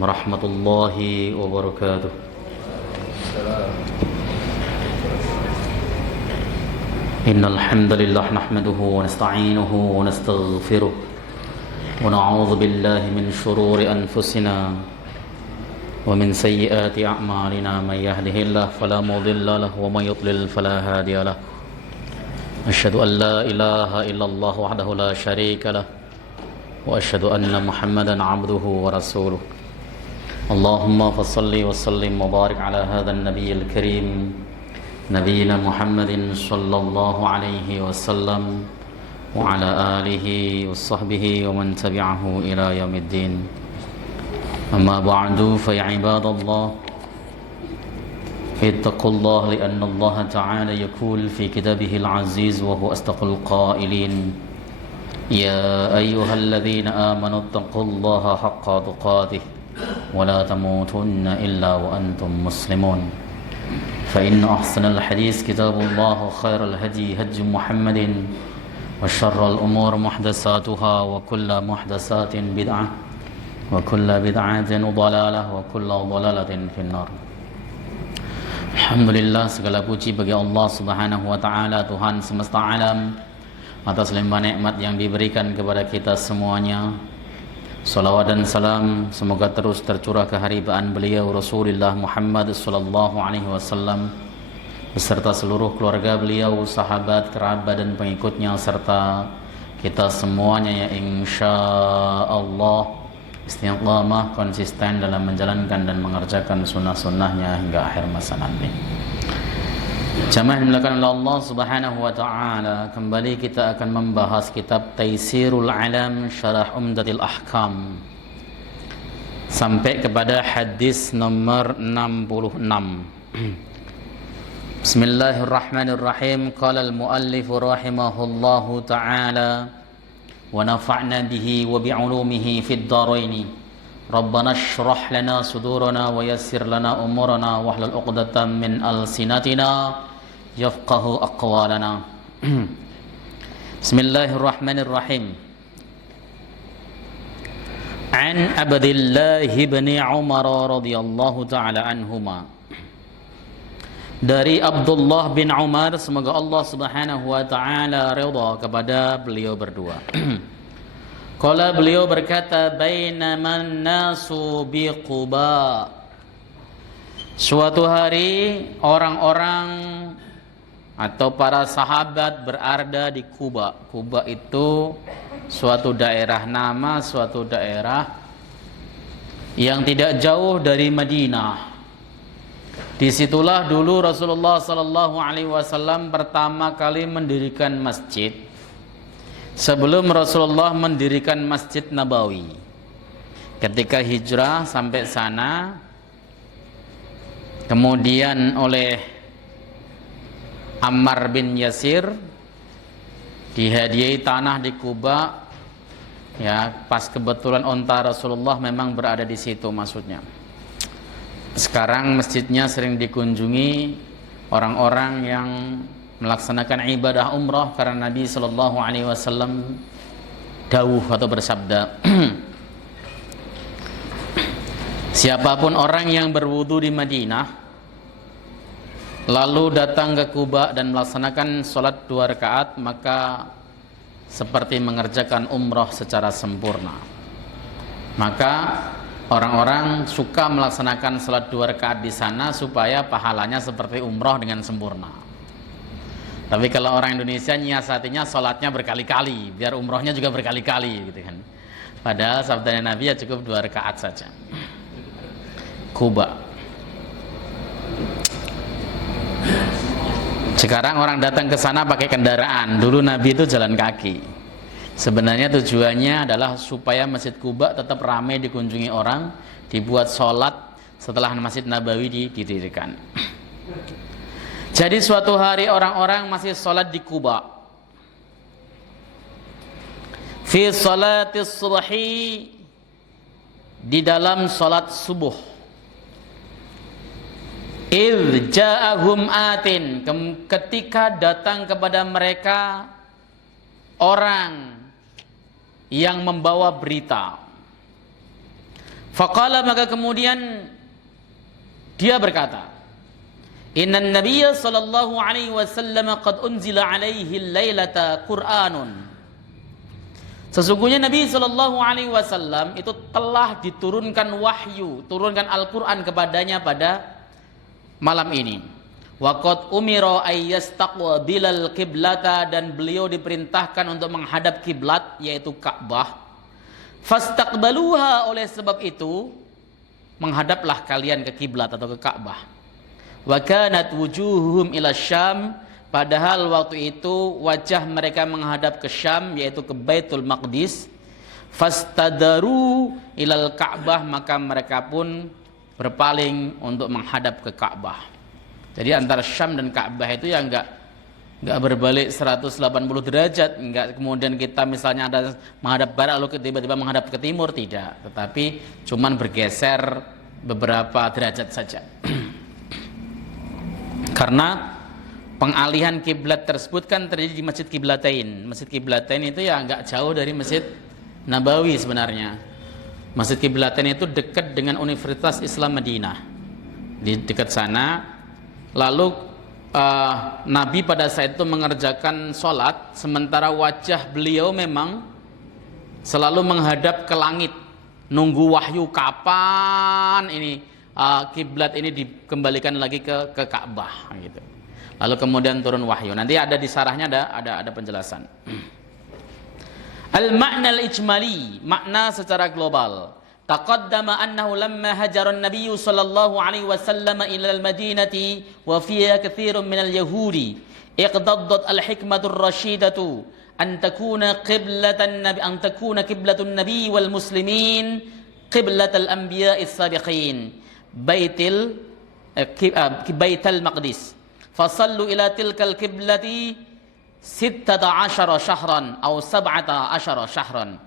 warahmatullahi wabarakatuh. Innal hamdalillah nahmaduhu wa nasta'inuhu wa nastaghfiruh wa na'udzu billahi min shururi anfusina wa min sayyiati a'malina may yahdihillahu fala mudilla lahu wa may yudlil fala hadiya lahu. Asyhadu an la ilaha illallah wahdahu la syarika lahu wa asyhadu anna Muhammadan 'abduhu wa rasuluh. Allahumma fassalli wa sallim wa barik ala hadzal nabiyil karim nabiyina Muhammadin sallallahu alaihi wasallam wa ala alihi wa sahbihi wa man tabi'ahu ila yaumiddin. Amma ba'du fa ya ibadallah ittaqullaha li'anna Allah ta'ala yaqul fi kitabihil aziz wa huwa asdaqul qailin ya ayyuhalladzina amanu ittaqullaha haqqa tuqatih wa la tamutunna illa wa antum muslimun. Fa inna ahsanal hadis kitabullah wa khairal hadi hadi Muhammadin wa syarrul umur muhdatsatuha wa kullu muhdatsatin bid'ah wa kullu bid'atin dhalalah wa kullu dhalalatin finnar. Alhamdulillah, segala puji bagi Allah Subhanahu wa taala, Tuhan semesta alam, atas limpah nikmat yang diberikan kepada kita semuanya. Salawat dan salam semoga terus tercurah ke haribaan beliau Rasulullah Muhammad sallallahu alaihi wasallam beserta seluruh keluarga beliau, sahabat, kerabat dan pengikutnya serta kita semuanya yang insyaallah istiqamah konsisten dalam menjalankan dan mengerjakan sunnah-sunnahnya hingga akhir masa nanti. Jamaah yang dimuliakan oleh Allah Subhanahu wa taala, kembali kita akan membahas kitab Taisirul Alam Syarah Umdatil Ahkam sampai kepada hadis nomor 66. Bismillahirrahmanirrahim. Qala al-muallif rahimahullahu taala wa nafa'na bihi wa bi'ulumihi fid dharain. Rabbana shrah lana sudurana wa yassir lana umurana wahlul 'uqdatam min alsinatina yafqahu aqwalana. Bismillahirrahmanirrahim. An Abdullah bin Umar radhiyallahu taala anhuma. Dari Abdullah bin Umar, semoga Allah Subhanahu wa taala ridha kepada beliau berdua. Qala, beliau berkata, bainaman nasu bi Quba. Suatu hari orang-orang atau para sahabat berada di Quba. Quba itu suatu daerah, nama suatu daerah yang tidak jauh dari Madinah. Disitulah dulu Rasulullah sallallahu alaihi wasallam pertama kali mendirikan masjid. Sebelum Rasulullah mendirikan Masjid Nabawi, ketika hijrah sampai sana, kemudian oleh Ammar bin Yasir dihadiahi tanah di Quba, ya, pas kebetulan onta Rasulullah memang berada di situ maksudnya. Sekarang masjidnya sering dikunjungi orang-orang yang melaksanakan ibadah umrah karena Nabi sallallahu alaihi wasallam dawuh atau bersabda, siapapun orang yang berwudu di Madinah lalu datang ke Quba dan melaksanakan sholat 2 rakaat, maka seperti mengerjakan umrah secara sempurna. Maka orang-orang suka melaksanakan sholat 2 rakaat di sana supaya pahalanya seperti umrah dengan sempurna. Tapi kalau orang Indonesia nyiasatinya sholatnya berkali-kali, biar umrohnya juga berkali-kali gitu kan. Padahal sabda Nabi ya cukup 2 rakaat saja. Quba. Sekarang orang datang ke sana pakai kendaraan. Dulu Nabi itu jalan kaki. Sebenarnya tujuannya adalah supaya Masjid Quba tetap ramai dikunjungi orang, dibuat sholat setelah Masjid Nabawi didirikan. Jadi suatu hari orang-orang masih sholat di Quba. Fi sholatis subhi, di dalam sholat subuh. Idh ja'ahum atin, ketika datang kepada mereka orang yang membawa berita. Faqala, maka kemudian dia berkata, Innan Nabiyya sallallahu alaihi wasallam qad unzila alaihi lailata Qur'anun. Sesungguhnya Nabi sallallahu alaihi wasallam itu telah diturunkan wahyu, turunkan Al-Qur'an kepadanya pada malam ini. Wa qad umira ay yastaqbilal qiblata, dan beliau diperintahkan untuk menghadap kiblat yaitu Ka'bah. Fastaqbaluha, oleh sebab itu menghadaplah kalian ke kiblat atau ke Ka'bah. Wa kanat wujuhuhum ila Syam, padahal waktu itu wajah mereka menghadap ke Syam yaitu ke Baitul Maqdis. Fastadaru ilal Ka'bah, maka mereka pun berpaling untuk menghadap ke Ka'bah. Jadi antara Syam dan Ka'bah itu ya enggak berbalik 180 derajat, enggak kemudian kita misalnya ada menghadap barat lalu tiba-tiba menghadap ke timur, tidak, tetapi cuman bergeser beberapa derajat saja. Karena pengalihan kiblat tersebut kan terjadi di Masjid Qiblatain. Masjid Qiblatain itu ya enggak jauh dari Masjid Nabawi sebenarnya. Masjid Qiblatain itu dekat dengan Universitas Islam Madinah. Di dekat sana. Lalu Nabi pada saat itu mengerjakan sholat, sementara wajah beliau memang selalu menghadap ke langit, nunggu wahyu kapan ini kiblat ini dikembalikan lagi ke Ka'bah gitu. Lalu kemudian turun wahyu. Nanti ada di sarahnya ada penjelasan. Al-ma'na al-ijmali, makna secara global. Taqaddama annahu lamma hajara an-nabiy sallallahu alaihi wasallam ila al-Madinati wa fiha katsirun min al-yahudi iqtaddat al-hikmatu ar-rashidatu an takuna qiblatun nabiy wal muslimin qiblatal anbiya'i as-sabiqin baitul maqdis fasallu ila tilkal qiblati 16 syahran aw 17 syahran.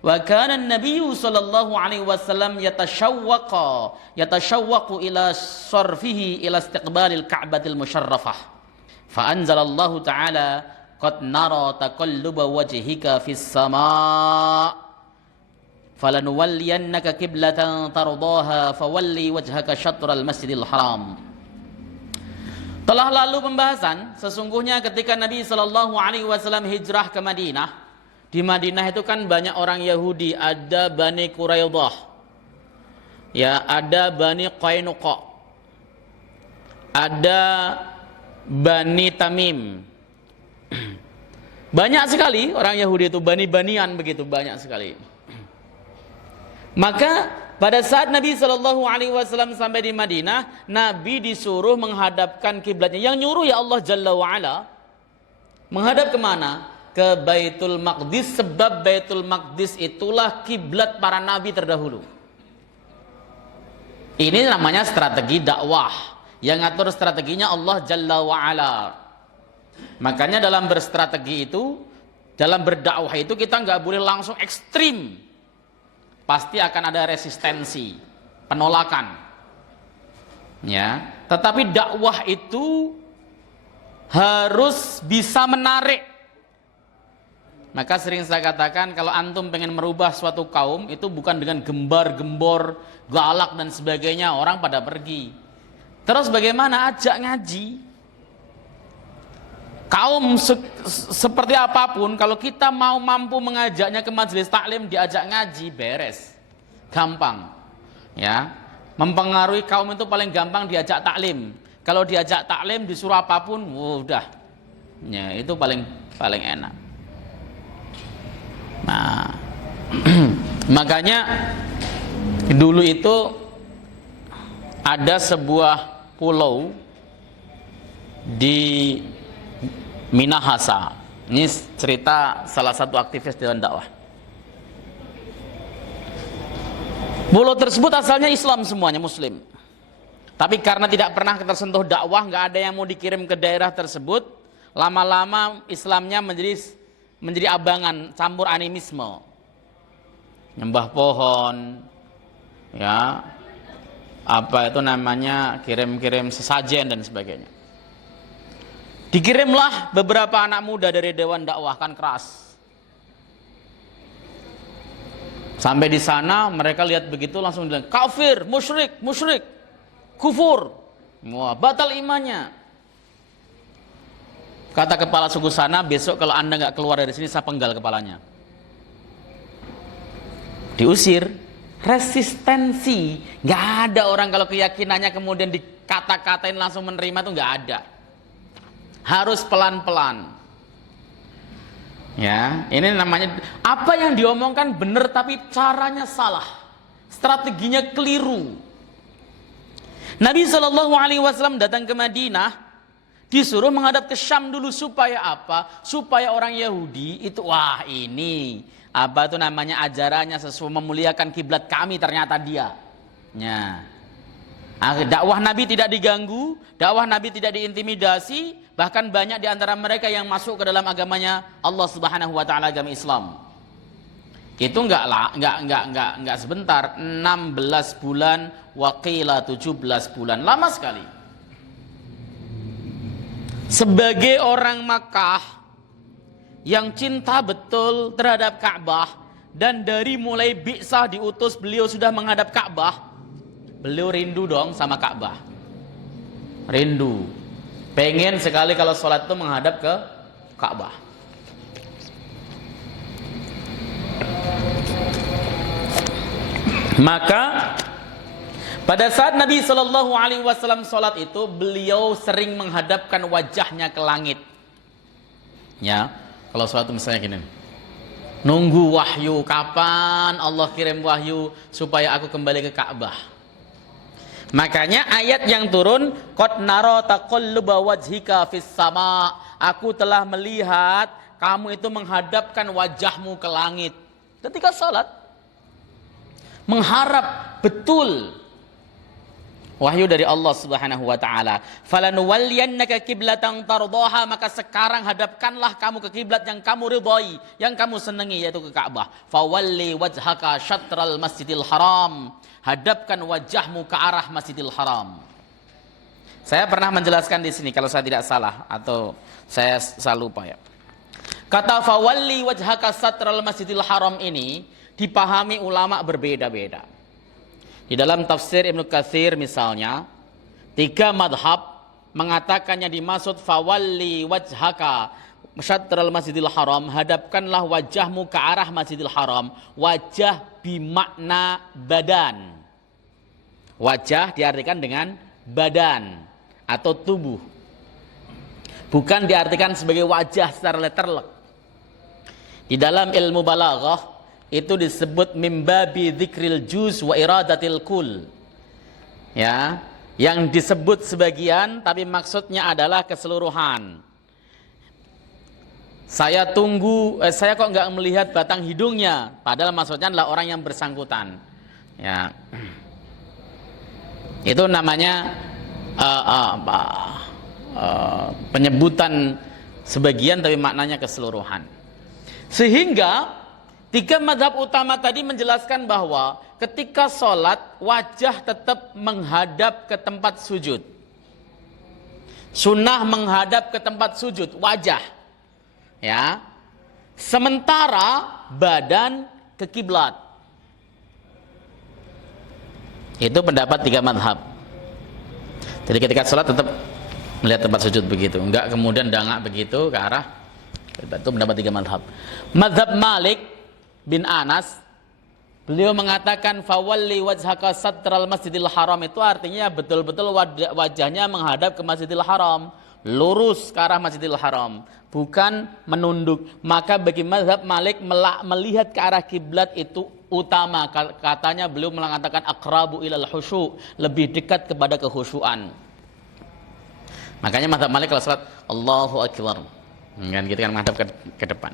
Wa kana an-nabiy sallallahu alaihi wasallam yatashawwaqu ila sarfihi ila istiqbalil ka'batil musyarrafah. Fa anzalallahu ta'ala qad nara taqalluba wajhika fis sama' falanuwalliyannaka qiblatan tardaha fawalli wajhaka syatral masjidil haram. Telah lalu pembahasan, sesungguhnya ketika Nabi sallallahu alaihi wasallam hijrah ke Madinah, di Madinah itu kan banyak orang Yahudi, ada Bani Quraidah, ya, ada Bani Qainuqa, ada Bani Tamim. Banyak sekali orang Yahudi itu, Bani-Banian begitu, banyak sekali. Maka pada saat Nabi Shallallahu Alaihi Wasallam sampai di Madinah, Nabi disuruh menghadapkan kiblatnya. Yang nyuruh ya Allah Jalla wa'ala. Menghadap kemana? Ke Baitul Maqdis, sebab Baitul Maqdis itulah kiblat para nabi terdahulu. Ini namanya strategi dakwah. Yang ngatur strateginya Allah Jalla wa'ala. Makanya dalam berstrategi itu, dalam berdakwah itu kita nggak boleh langsung ekstrim. Pasti akan ada resistensi, penolakan. Ya, tetapi dakwah itu harus bisa menarik. Maka sering saya katakan, kalau antum pengen merubah suatu kaum, itu bukan dengan gembar-gembor, galak dan sebagainya, orang pada pergi. Terus bagaimana? Ajak ngaji. Kaum seperti apapun, kalau kita mau mampu mengajaknya ke majelis taklim, diajak ngaji, beres. Gampang. Ya. Mempengaruhi kaum itu paling gampang diajak taklim. Kalau diajak taklim, disuruh apapun, udah. Ya, itu paling enak. Nah, makanya dulu itu ada sebuah pulau di Minahasa. Ini cerita salah satu aktivis dewan dakwah. Pulau tersebut asalnya Islam semuanya, Muslim. Tapi karena tidak pernah tersentuh dakwah, nggak ada yang mau dikirim ke daerah tersebut. Lama-lama Islamnya menjadi abangan, campur animisme, nyembah pohon, ya, apa itu namanya, kirim-kirim sesajen dan sebagainya. Dikirimlah beberapa anak muda dari dewan dakwah, kan keras. Sampai di sana mereka lihat begitu langsung bilang kafir, musyrik, musyrik, kufur. Wah, batal imannya. Kata kepala suku sana, besok kalau Anda nggak keluar dari sini saya penggal kepalanya. Diusir, resistensi. Nggak ada orang kalau keyakinannya kemudian dikata-katain langsung menerima itu nggak ada. Harus pelan-pelan. Ya, ini namanya apa yang diomongkan benar tapi caranya salah, strateginya keliru. Nabi SAW datang ke Madinah, disuruh menghadap ke Syam dulu supaya apa? Supaya orang Yahudi itu wah ini apa itu namanya ajarannya sesuai memuliakan kiblat kami ternyata dia. Ya. Dakwah Nabi tidak diganggu, dakwah Nabi tidak diintimidasi, bahkan banyak di antara mereka yang masuk ke dalam agamanya Allah Subhanahu wa taala, agama Islam. Itu enggak sebentar, 16 bulan waqila 17 bulan, lama sekali. Sebagai orang Makkah yang cinta betul terhadap Ka'bah dan dari mulai Bi'sah diutus beliau sudah menghadap Ka'bah. Beliau rindu dong sama Ka'bah. Rindu. Pengen sekali kalau sholat itu menghadap ke Ka'bah. Maka pada saat Nabi SAW sholat itu beliau sering menghadapkan wajahnya ke langit. Ya, kalau sholat itu misalnya gini. Nunggu wahyu, kapan Allah kirim wahyu supaya aku kembali ke Ka'bah. Makanya ayat yang turun qad nara taqalluba wajhika fis sama, aku telah melihat kamu itu menghadapkan wajahmu ke langit ketika salat, mengharap betul wahyu dari Allah Subhanahu wa taala. Falanuwalliyannaka qiblatan tardaha, maka sekarang hadapkanlah kamu ke kiblat yang kamu ridhai, yang kamu senangi, yaitu ke Ka'bah. Fawalli wajhaka syatral Masjidil Haram, hadapkan wajahmu ke arah Masjidil Haram. Saya pernah menjelaskan di sini kalau saya tidak salah atau saya salah lupa ya. Kata fawalli wajhaka syatral Masjidil Haram ini dipahami ulama berbeda-beda. Di dalam tafsir Ibnu Katsir misalnya, 3 madhab mengatakannya dimaksud fawalli wajhaka syatral Masjidil Haram, hadapkanlah wajahmu ke arah Masjidil Haram. Wajah bimakna badan. Wajah diartikan dengan badan atau tubuh. Bukan diartikan sebagai wajah secara letterlek. Di dalam ilmu balaghah itu disebut mimbabi dzikril juz wa iradatil kul. Ya, yang disebut sebagian tapi maksudnya adalah keseluruhan. Saya kok nggak melihat batang hidungnya, padahal maksudnya adalah orang yang bersangkutan. Ya, itu namanya penyebutan sebagian tapi maknanya keseluruhan. Sehingga 3 mazhab utama tadi menjelaskan bahwa ketika sholat wajah tetap menghadap ke tempat sujud. Sunnah menghadap ke tempat sujud, wajah. Ya. Sementara badan ke kiblat. Itu pendapat 3 mazhab. Jadi ketika sholat tetap melihat tempat sujud begitu, enggak kemudian dangak begitu ke arah. Itu pendapat 3 mazhab. Mazhab Malik bin Anas, beliau mengatakan fawalli wajhaka satral Masjidil Haram, itu artinya betul-betul wajahnya menghadap ke Masjidil Haram, lurus ke arah Masjidil Haram, bukan menunduk. Maka bagi mazhab Malik melihat ke arah kiblat itu utama. Katanya beliau mengatakan aqrabu ilal khusyu', lebih dekat kepada kekhusyuan. Makanya mazhab Malik kalau salat Allahu akbar, kan kita kan menghadap ke depan.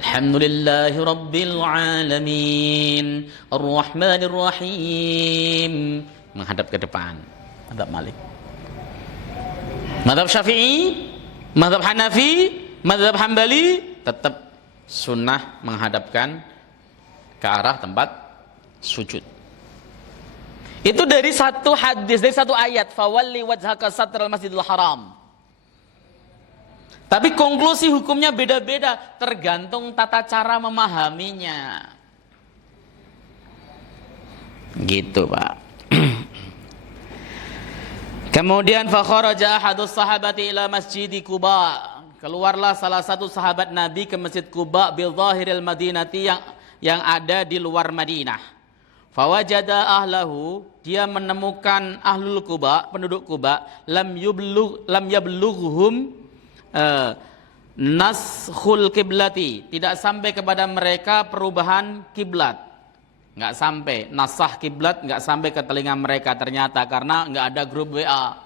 Alhamdulillahi rabbil alamin arrahmanir rahim, menghadap ke depan. Mazhab Malik. Mazhab Syafi'i, mazhab Hanafi, mazhab Hambali tetap sunnah menghadapkan ke arah tempat sujud. Itu dari satu hadis, dari satu ayat, fawalli wajhaka satral Masjidil Haram. Tapi konklusi hukumnya beda-beda, tergantung tata cara memahaminya. Gitu, Pak. Kemudian fa kharaja ahadus sahabati ila masjid Quba. Keluarlah salah satu sahabat Nabi ke Masjid Quba bi zahiril Madinati yang ada di luar Madinah. Fawajada ahlahu, dia menemukan ahlul Quba, penduduk Quba, lam yablughum naskhul kiblati, tidak sampai kepada mereka perubahan kiblat. Nggak sampai nasah kiblat, nggak sampai ke telinga mereka ternyata, karena nggak ada grup WA.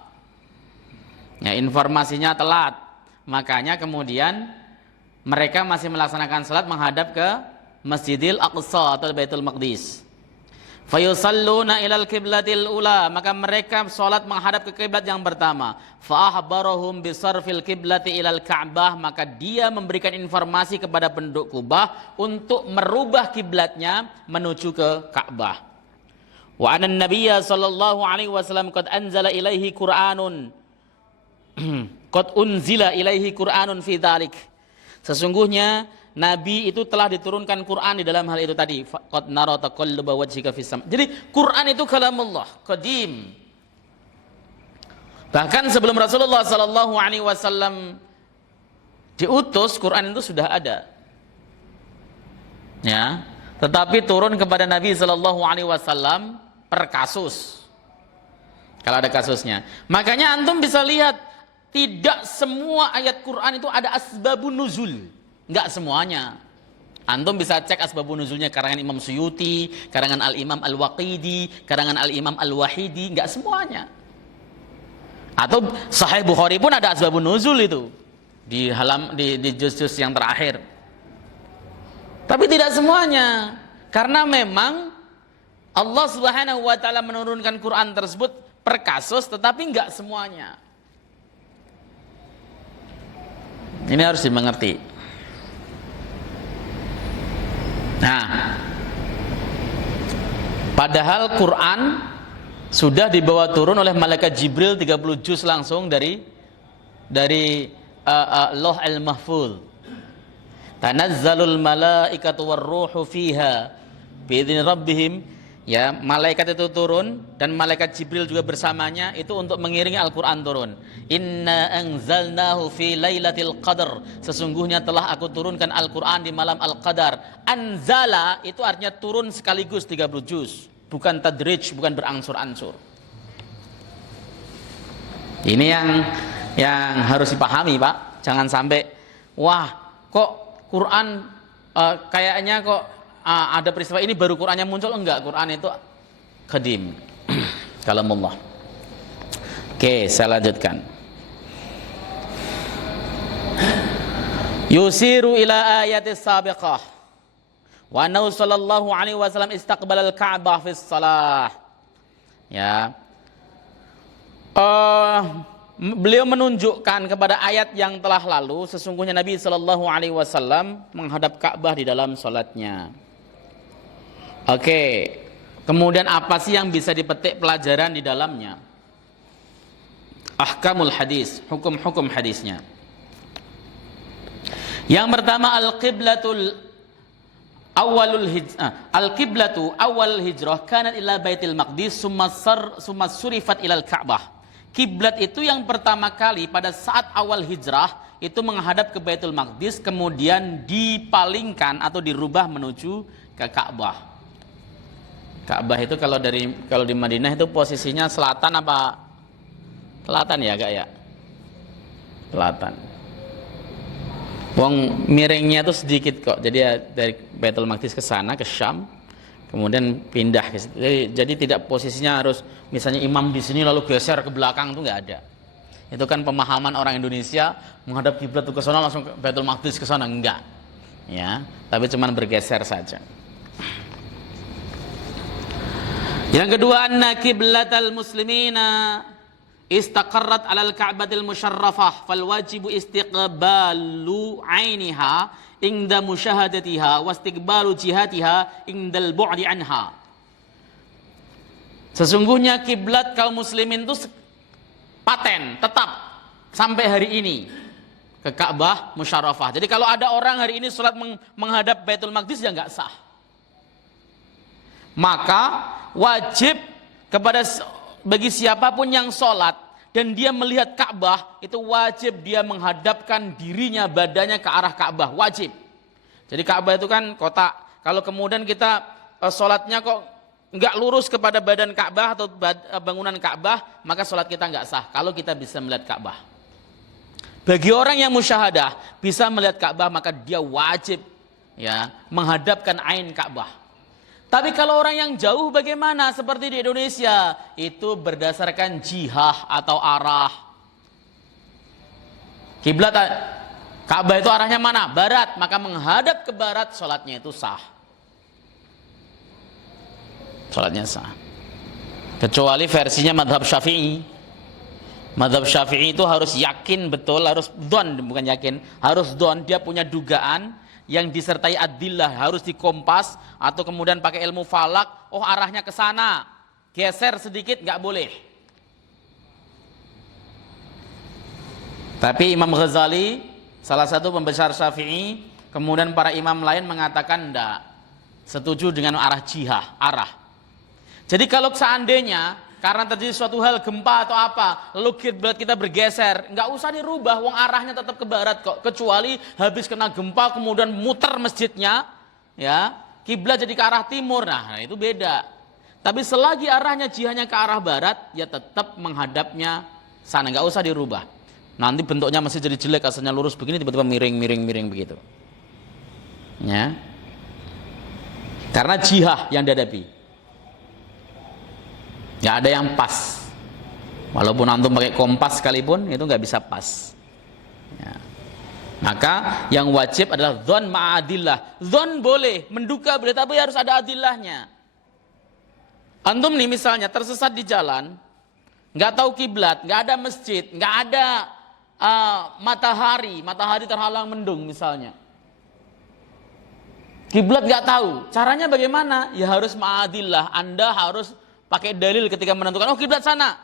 Ya, informasinya telat. Makanya kemudian mereka masih melaksanakan salat menghadap ke Masjidil Aqsa atau Baitul Maqdis. Fayusalluna ilal kiblatil ula, maka mereka salat menghadap ke kiblat yang pertama. Fa ahbarahum bisarfil kiblati ilal Ka'bah, maka dia memberikan informasi kepada penduduk Kubah untuk merubah kiblatnya menuju ke Ka'bah. Wa anan nabiyya sallallahu alaihi wasallam qad anzala ilaihi Qur'anun qad unzila ilaihi Qur'anun fi dzalik. Sesungguhnya Nabi itu telah diturunkan Quran di dalam hal itu tadi. Qad nara taqalluba wajhika fis sama. Jadi Quran itu kalamullah qadim. Bahkan sebelum Rasulullah sallallahu alaihi wasallam diutus, Quran itu sudah ada. Ya, tetapi turun kepada Nabi sallallahu alaihi wasallam per kasus. Kalau ada kasusnya. Makanya antum bisa lihat tidak semua ayat Quran itu ada asbabun nuzul. Enggak semuanya. Antum bisa cek asbabun nuzulnya karangan Imam Suyuti, karangan Al-Imam Al-Waqidi, karangan Al-Imam Al-Wahidi, enggak semuanya. Atau Sahih Bukhari pun ada asbabun nuzul itu di juz-juz yang terakhir. Tapi tidak semuanya. Karena memang Allah Subhanahu wa taala menurunkan Quran tersebut per kasus, tetapi enggak semuanya. Ini harus dimengerti. Nah, padahal Quran sudah dibawa turun oleh malaikat Jibril 30 juz langsung dari Lauh al-Mahfuz. Tanazzalul malaikatu warruhu fiha biidzni rabbihim. Ya, malaikat itu turun dan malaikat Jibril juga bersamanya itu untuk mengiringi Al-Qur'an turun. Inna anzalnahu fi lailatul qadar. Sesungguhnya telah aku turunkan Al-Qur'an di malam Al-Qadar. Anzala itu artinya turun sekaligus 30 juz, bukan tadrij, bukan berangsur-angsur. Ini yang harus dipahami, Pak. Jangan sampai wah, kok Quran kayaknya kok ada peristiwa ini baru Qurannya muncul. Enggak, Quran itu qadim. Kalamullah. Oke, saya lanjutkan. Yusiru ila ayatis sabiqah. Wa annahu sallallahu alaihi wasallam istaqbala al-Ka'bah fi shalah. Ya. Beliau menunjukkan kepada ayat yang telah lalu, sesungguhnya Nabi sallallahu alaihi wasallam menghadap Ka'bah di dalam salatnya. Oke, kemudian apa sih yang bisa dipetik pelajaran di dalamnya? Ahkamul hadis, hukum-hukum hadisnya. Yang pertama, al-qiblatul awal hijrah kanat ila Baitul Maqdis summa surifat ilal Ka'bah. Kiblat itu yang pertama kali pada saat awal hijrah itu menghadap ke Baitul Maqdis, kemudian dipalingkan atau dirubah menuju ke Ka'bah. Ka'bah itu kalau di Madinah itu posisinya selatan apa? Selatan ya, Kak ya? Selatan. Wong miringnya itu sedikit kok. Jadi ya dari Baitul Maqdis ke sana ke Syam, kemudian pindah ke situ. Jadi tidak posisinya harus misalnya imam di sini lalu geser ke belakang, itu enggak ada. Itu kan pemahaman orang Indonesia menghadap kiblat ke sana langsung ke Baitul Maqdis ke sana, enggak. Ya, tapi cuman bergeser saja. Yang kedua, anna qiblatal muslimina istaqarrat 'alal ka'batil musyarrafah fal wajibu istiqbalu 'ainiha inda musyahadatiha wa istiqbalu jihatiha indal bu'di anha. Sesungguhnya kiblat kaum muslimin itu paten, tetap sampai hari ini ke Ka'bah musyarrafah. Jadi kalau ada orang hari ini salat menghadap Baitul Maqdis ya enggak sah. Maka wajib bagi siapapun yang sholat dan dia melihat Ka'bah, itu wajib dia menghadapkan dirinya, badannya ke arah Ka'bah, wajib. Jadi Ka'bah itu kan kotak. Kalau kemudian kita sholatnya kok nggak lurus kepada badan Ka'bah atau bangunan Ka'bah, maka sholat kita nggak sah. Kalau kita bisa melihat Ka'bah. Bagi orang yang musyahadah bisa melihat Ka'bah, maka dia wajib ya menghadapkan ain Ka'bah. Tapi kalau orang yang jauh bagaimana? Seperti di Indonesia, itu berdasarkan jihah atau arah. Kiblat Ka'bah itu arahnya mana? Barat, maka menghadap ke barat, sholatnya itu sah. Sholatnya sah. Kecuali versinya madhab Syafi'i. Madhab Syafi'i itu harus yakin betul, harus dhon, bukan yakin, harus dhon, dia punya dugaan yang disertai adillah, harus dikompas atau kemudian pakai ilmu falak, oh arahnya ke sana, geser sedikit nggak boleh. Tapi Imam Ghazali, salah satu pembesar Syafi'i, kemudian para imam lain mengatakan enggak, setuju dengan arah jihah, arah. Jadi kalau seandainya karena terjadi suatu hal, gempa atau apa, lalu kiblat kita bergeser, nggak usah dirubah, wong arahnya tetap ke barat kok. Kecuali habis kena gempa kemudian muter masjidnya, ya kiblat jadi ke arah timur, nah itu beda. Tapi selagi arahnya jihahnya ke arah barat, ya tetap menghadapnya sana, nggak usah dirubah. Nanti bentuknya masih jadi jelek, asalnya lurus begini tiba-tiba miring begitu. Ya, karena jihah yang dihadapi. Nggak ada yang pas. Walaupun antum pakai kompas sekalipun itu nggak bisa pas. Ya. Maka yang wajib adalah dzon ma'adillah. Dzon boleh, menduga boleh, tapi harus ada adillahnya. Antum nih misalnya tersesat di jalan, nggak tahu kiblat, nggak ada masjid, nggak ada matahari terhalang mendung misalnya. Kiblat nggak tahu, caranya bagaimana? Ya harus ma'adillah. Anda harus pakai dalil ketika menentukan, oh kiblat sana.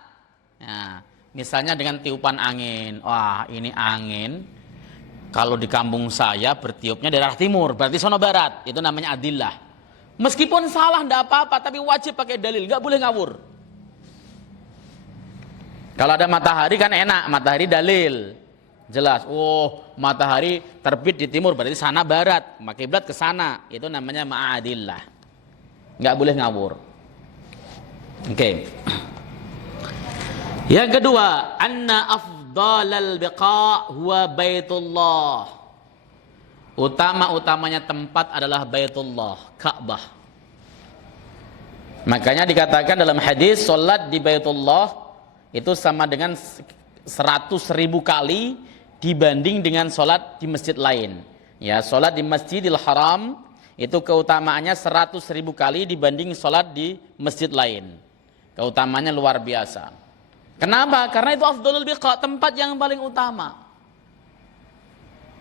Nah, misalnya dengan tiupan angin. Wah, ini angin kalau di kampung saya bertiupnya dari arah timur, berarti sono barat. Itu namanya adillah. Meskipun salah enggak apa-apa, tapi wajib pakai dalil, enggak boleh ngawur. Kalau ada matahari kan enak, matahari dalil. Jelas, oh matahari terbit di timur, berarti sana barat. Maka kiblat ke sana. Itu namanya ma'adillah. Enggak boleh ngawur. Oke. Yang kedua, anna afdalal biqa huwa baitullah. Utama-utamanya tempat adalah Baitullah, Ka'bah. Makanya dikatakan dalam hadis, salat di Baitullah itu sama dengan 100.000 kali dibanding dengan salat di masjid lain. Ya, salat di Masjidil Haram itu keutamaannya 100.000 kali dibanding salat di masjid lain. Keutamaannya luar biasa. Kenapa? Karena itu afdhalul biqa, tempat yang paling utama.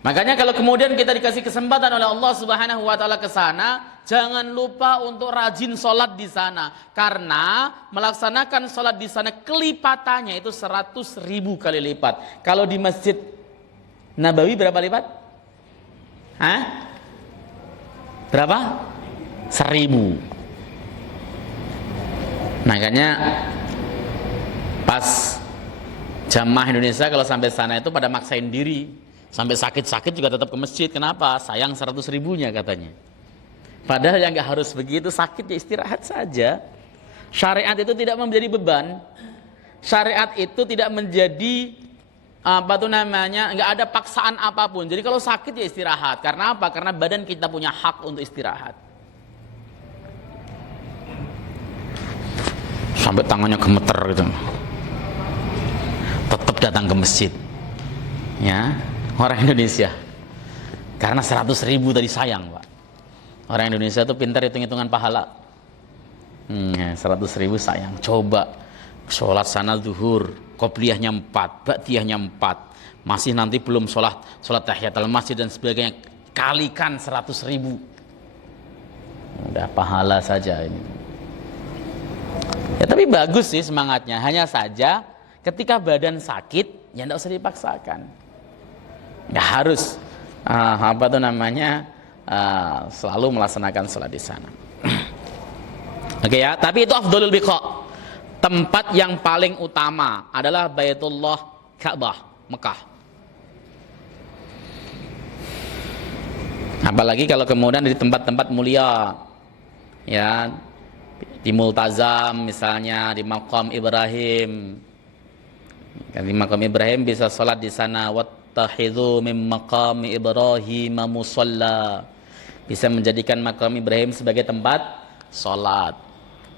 Makanya kalau kemudian kita dikasih kesempatan oleh Allah Subhanahu wa taala ke sana, jangan lupa untuk rajin sholat di sana. Karena melaksanakan sholat di sana kelipatannya itu 100.000 kali lipat. Kalau di Masjid Nabawi berapa lipat? Hah? Berapa? 1.000. Makanya pas jamaah Indonesia kalau sampai sana itu pada maksain diri, sampai sakit-sakit juga tetap ke masjid. Kenapa? Sayang 100.000-nya katanya. Padahal yang nggak harus begitu, sakit ya istirahat saja. Syariat itu tidak menjadi beban. Syariat itu tidak menjadi nggak ada paksaan apapun. Jadi kalau sakit ya istirahat. Karena apa? Karena badan kita punya hak untuk istirahat. Sampai tangannya gemeter gitu, tetap datang ke masjid. Ya, orang Indonesia. Karena 100.000 tadi sayang, Pak. Orang Indonesia tuh pintar hitung-hitungan pahala. 100.000 sayang. Coba sholat sana zuhur, qobliyahnya 4, ba'diyahnya 4. Masih nanti belum sholat tahiyatul masjid dan sebagainya. Kalikan 100.000. Udah pahala saja ini. Ya tapi bagus sih semangatnya. Hanya saja ketika badan sakit, ya tidak usah dipaksakan. Nggak harus selalu melaksanakan sholat di sana. Oke ya, tapi itu afdhalul biqa. Tempat yang paling utama adalah Baitullah Ka'bah, Mekah. Apalagi kalau kemudian di tempat-tempat mulia, ya, di Multazam misalnya, di Maqam Ibrahim. Di Maqam Ibrahim bisa sholat di sana. Wattakhidhu min maqami Ibrahim musalla. Bisa menjadikan Maqam Ibrahim sebagai tempat sholat.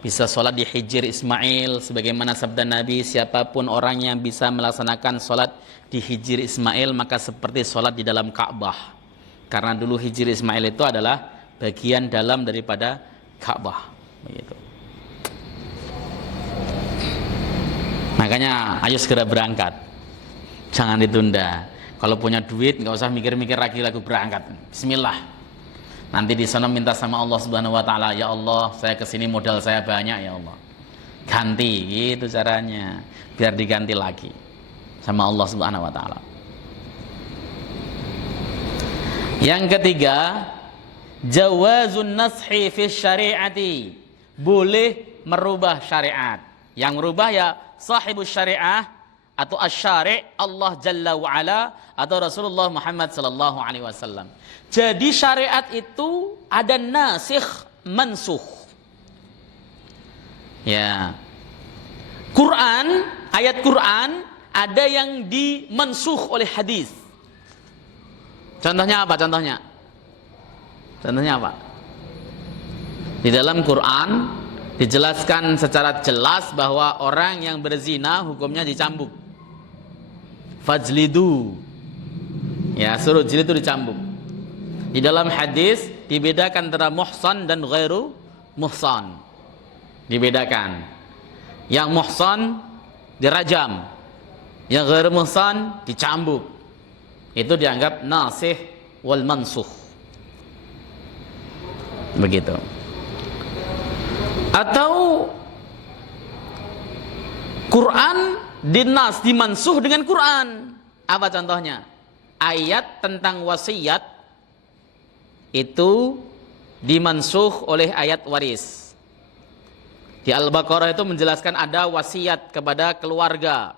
Bisa sholat di Hijr Ismail, sebagaimana sabda Nabi, siapapun orang yang bisa melaksanakan sholat di Hijr Ismail maka seperti sholat di dalam Ka'bah. Karena dulu Hijr Ismail itu adalah bagian dalam daripada Ka'bah. Begitu. Makanya ayo segera berangkat, jangan ditunda. Kalau punya duit nggak usah mikir-mikir lagi berangkat. Bismillah. Nanti di sana minta sama Allah Subhanahu wa taala, ya Allah, saya kesini modal saya banyak ya Allah. Ganti, gitu caranya. Biar diganti lagi sama Allah Subhanahu wa taala. Yang ketiga, jawazun nashi fi syari'ati. Boleh merubah syariat. Yang merubah ya sahibus syariah atau asy-syari' Allah Jalla wa Ala atau Rasulullah Muhammad sallallahu alaihi wasallam. Jadi syariat itu ada nasikh mansukh. Ya. Quran, ayat Quran ada yang dimansukh oleh hadis. Contohnya apa? Contohnya apa? Di dalam Quran dijelaskan secara jelas bahwa orang yang berzina hukumnya dicambuk. Fajlidu. Ya, suruh jilid itu dicambuk. Di dalam hadis dibedakan antara muhsan dan ghairu muhsan. Dibedakan. Yang muhsan dirajam, yang ghairu muhsan dicambuk. Itu dianggap nasikh wal mansukh. Begitu. Atau Quran dimansuh dengan Quran. Apa contohnya? Ayat tentang wasiat itu dimansuh oleh ayat waris. Di Al-Baqarah itu menjelaskan ada wasiat kepada keluarga.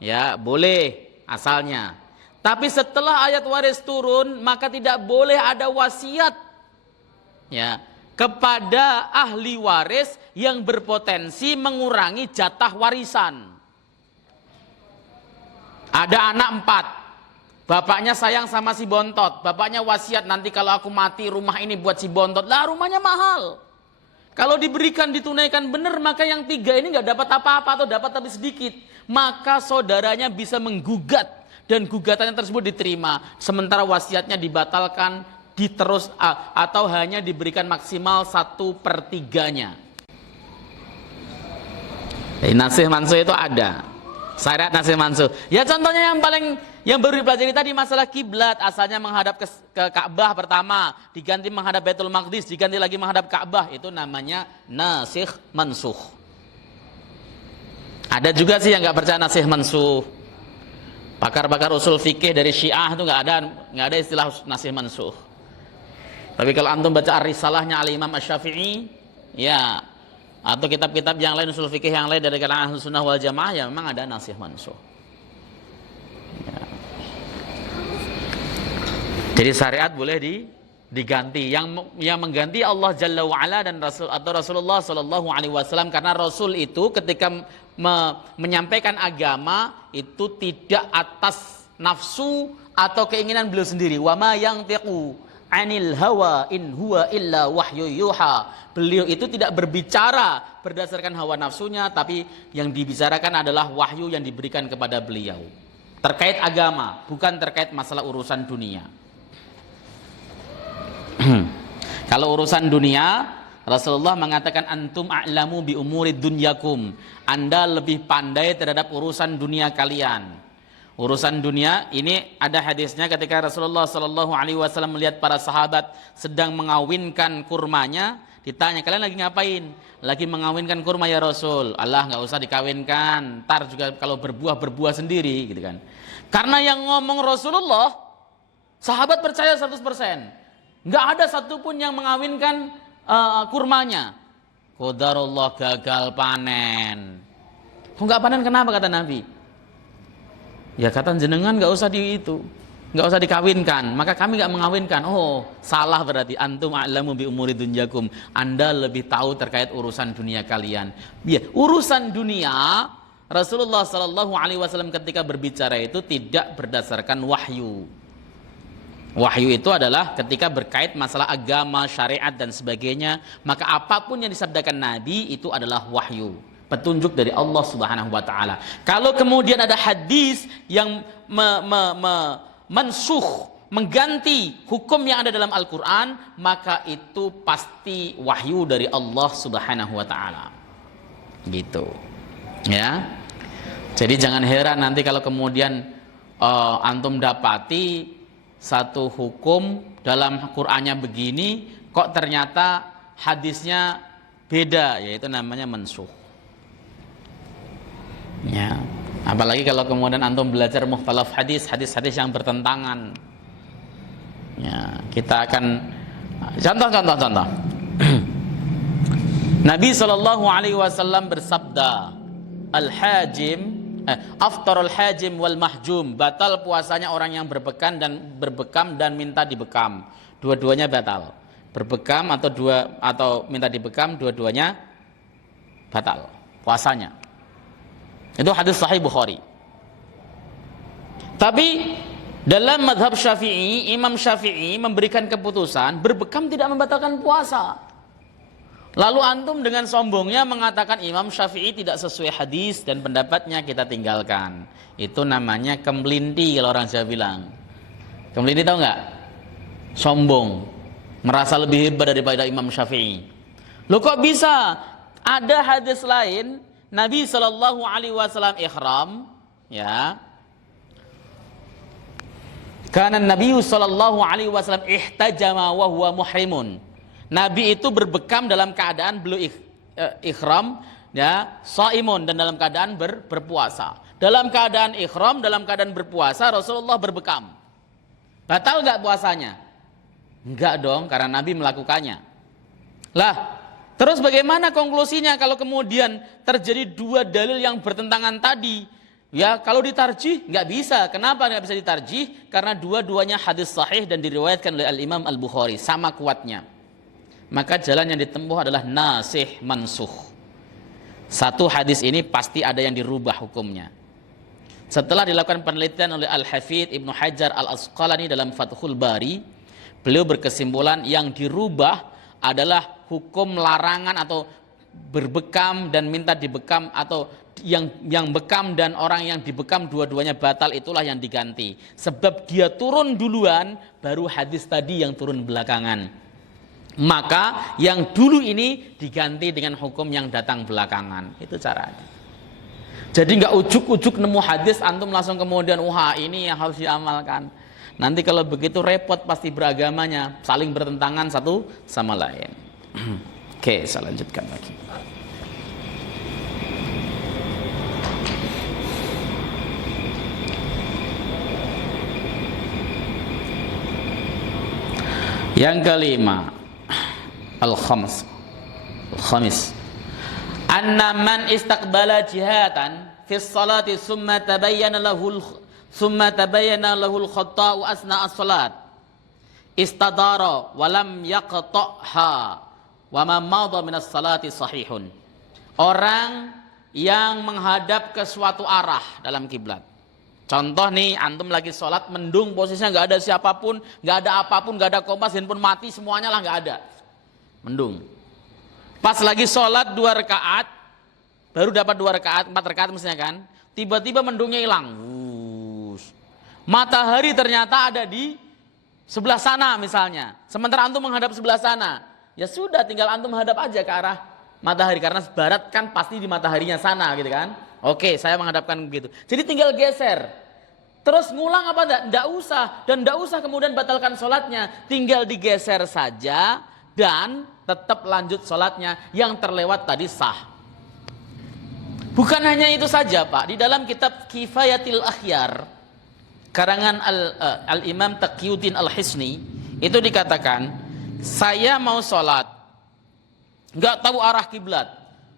Ya, boleh asalnya. Tapi setelah ayat waris turun, maka tidak boleh ada wasiat. Ya, kepada ahli waris yang berpotensi mengurangi jatah warisan. Ada anak 4. Bapaknya sayang sama si bontot. Bapaknya wasiat, nanti kalau aku mati rumah ini buat si bontot. Lah rumahnya mahal. Kalau diberikan, ditunaikan benar, maka yang 3 ini nggak dapat apa-apa atau dapat tapi sedikit. Maka saudaranya bisa menggugat dan gugatannya tersebut diterima. Sementara wasiatnya dibatalkan, diterus atau hanya diberikan maksimal 1/3-nya. Nasikh mansuh itu ada. Syariat nasikh mansuh. Ya contohnya yang baru dipelajari tadi masalah kiblat, asalnya menghadap ke Ka'bah pertama, diganti menghadap Baitul Maqdis, diganti lagi menghadap Ka'bah, itu namanya nasikh mansuh. Ada juga sih yang nggak percaya nasikh mansuh. Pakar-pakar usul fikih dari Syiah itu nggak ada istilah nasikh mansuh. Tapi kalau antum baca Ar-Risalahnya Al-Imam Asy-Syafi'i, ya, atau kitab-kitab yang lain usul fikih yang lain dari kalangan Ahlus Sunnah wal Jamaah, ya memang ada nasikh mansuh. Ya. Jadi syariat boleh diganti. Yang mengganti Allah Jalla wa Ala dan Rasulullah sallallahu alaihi wasallam, karena Rasul itu ketika menyampaikan agama itu tidak atas nafsu atau keinginan beliau sendiri. Wa ma yantiqu 'anil hawa in huwa illa wahyu yuha. Beliau itu tidak berbicara berdasarkan hawa nafsunya, tapi yang dibicarakan adalah wahyu yang diberikan kepada beliau. Terkait agama, bukan terkait masalah urusan dunia. Kalau urusan dunia, Rasulullah mengatakan antum a'lamu bi umuri dunyakum. Anda lebih pandai terhadap urusan dunia kalian. Urusan dunia ini ada hadisnya ketika Rasulullah sallallahu alaihi wasallam melihat para sahabat sedang mengawinkan kurmanya, ditanya, "Kalian lagi ngapain?" "Lagi mengawinkan kurma ya Rasul." "Allah, enggak usah dikawinkan. Ntar juga kalau berbuah sendiri," gitu kan. Karena yang ngomong Rasulullah, sahabat percaya 100%. Enggak ada satupun yang mengawinkan kurmanya. qadarullah gagal panen. Kok nggak panen kenapa kata Nabi? Ya kata jenengan nggak usah nggak usah dikawinkan, maka kami nggak mengawinkan. Oh, salah berarti, antum a'lamu bi umuri dunyakum. Anda lebih tahu terkait urusan dunia kalian. Ya, urusan dunia Rasulullah Shallallahu Alaihi Wasallam ketika berbicara itu tidak berdasarkan wahyu. Wahyu itu adalah ketika berkait masalah agama, syariat dan sebagainya, maka apapun yang disabdakan Nabi itu adalah wahyu, petunjuk dari Allah Subhanahu wa taala. Kalau kemudian ada hadis yang mensuh, mengganti hukum yang ada dalam Al-Qur'an, maka itu pasti wahyu dari Allah Subhanahu wa taala. Gitu. Ya. Jadi jangan heran nanti kalau kemudian antum dapati satu hukum dalam Qur'annya begini, kok ternyata hadisnya beda, yaitu namanya mensuh. Ya, apalagi kalau kemudian antum belajar mukhtalaf hadis yang bertentangan. Ya, kita akan contoh. Nabi Shallallahu Alaihi Wasallam bersabda, aftarul hajim wal mahjum, batal puasanya orang yang berbekam dan minta dibekam. Dua-duanya batal. Berbekam atau minta dibekam, dua-duanya batal puasanya. Itu hadis sahih Bukhari. Tapi dalam mazhab Syafi'i, Imam Syafi'i memberikan keputusan berbekam tidak membatalkan puasa. Lalu antum dengan sombongnya mengatakan Imam Syafi'i tidak sesuai hadis dan pendapatnya kita tinggalkan. Itu namanya kemlinti kalau orang Jawa bilang. Kemlinti tahu nggak? Sombong, merasa lebih hebat daripada Imam Syafi'i. Loh kok bisa? Ada hadis lain Nabi Shallallahu Alaihi Wasallam ihram, ya. Karena Nabi Shallallahu Alaihi Wasallam ihtajama wa huwa muhrimun. Nabi itu berbekam dalam keadaan beliau ihram, ya, shaimun, dan dalam keadaan berpuasa. Dalam keadaan ihram, dalam keadaan berpuasa, Rasulullah berbekam. Batal nggak puasanya? Enggak dong, karena Nabi melakukannya. Lah, terus bagaimana konklusinya kalau kemudian terjadi dua dalil yang bertentangan tadi? Ya, kalau ditarjih nggak bisa. Kenapa nggak bisa ditarjih? Karena dua-duanya hadis sahih dan diriwayatkan oleh Al-Imam Al-Bukhari, sama kuatnya. Maka jalan yang ditempuh adalah nasih mansuh. Satu hadis ini pasti ada yang dirubah hukumnya. Setelah dilakukan penelitian oleh Al-Hafidz Ibnu Hajar Al-Asqalani dalam Fathul Bari, beliau berkesimpulan yang dirubah adalah hukum larangan atau berbekam dan minta dibekam, atau yang bekam dan orang yang dibekam dua-duanya batal, itulah yang diganti. Sebab dia turun duluan, baru hadis tadi yang turun belakangan. Maka yang dulu ini diganti dengan hukum yang datang belakangan. Itu caranya. Jadi nggak ujuk-ujuk nemu hadis antum langsung kemudian wah ini yang harus diamalkan. Nanti kalau begitu repot pasti beragamanya, saling bertentangan satu sama lain. Oke, saya lanjutkan lagi. Yang kelima, al-khamis. Anna man istaqbala jihatan fi salati summa tabayyana lahu al-khata'u asna as-salat istadara wa lam yaqta'ha wa ma madha min as-salati sahihun. Orang yang menghadap ke suatu arah dalam kiblat. Contoh nih, antum lagi sholat mendung, posisinya nggak ada siapapun, nggak ada apapun, nggak ada kompas, handphone mati, semuanya lah nggak ada, mendung. Pas lagi sholat 2 rakaat, baru dapat 2 rakaat, 4 rakaat mestinya kan, tiba-tiba mendungnya hilang. Matahari ternyata ada di sebelah sana misalnya, sementara antum menghadap sebelah sana, ya sudah tinggal antum menghadap aja ke arah matahari, karena barat kan pasti di mataharinya sana gitu kan. Oke, saya menghadapkan begitu. Jadi tinggal geser. Terus ngulang apa enggak? Enggak usah. Dan enggak usah kemudian batalkan sholatnya. Tinggal digeser saja dan tetap lanjut sholatnya. Yang terlewat tadi sah. Bukan hanya itu saja Pak. Di dalam kitab Kifayatil Akhyar, karangan Al-Imam Taqiyuddin Al-Hisni, itu dikatakan, saya mau sholat. nggak tahu arah kiblat,